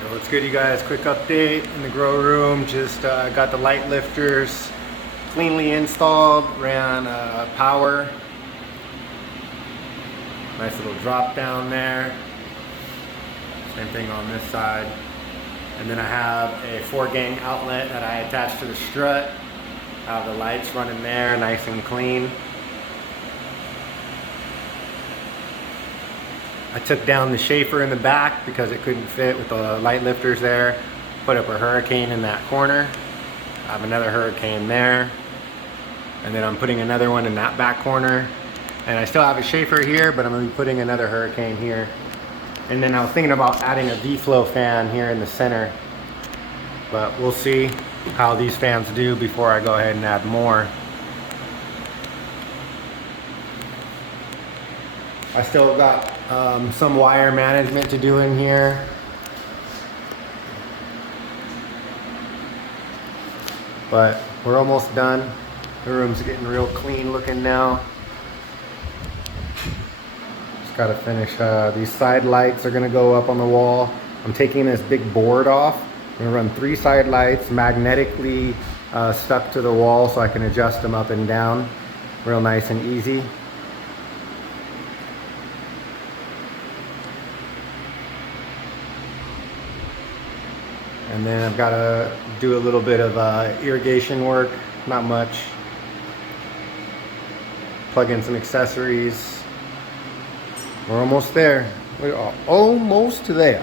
So what's good, you guys? Quick update in the grow room. Just got the light lifters cleanly installed, ran power. Nice little drop down there. Same thing on this side. And then I have a 4-gang outlet that I attached to the strut. I have the lights running there, nice and clean. I took down the Schaefer in the back because it couldn't fit with the light lifters there. Put up a Hurricane in that corner. I have another Hurricane there. And then I'm putting another one in that back corner. And I still have a Schaefer here, but I'm going to be putting another Hurricane here. And then I was thinking about adding a V-Flow fan here in the center. But we'll see how these fans do before I go ahead and add more. I still got some wire management to do in here. But we're almost done. The room's getting real clean looking now. Just gotta finish, these side lights are gonna go up on the wall. I'm taking this big board off. I'm gonna run 3 side lights magnetically stuck to the wall so I can adjust them up and down. Real nice and easy. And then I've got to do a little bit of irrigation work, not much. Plug in some accessories. We're almost there. We are almost there.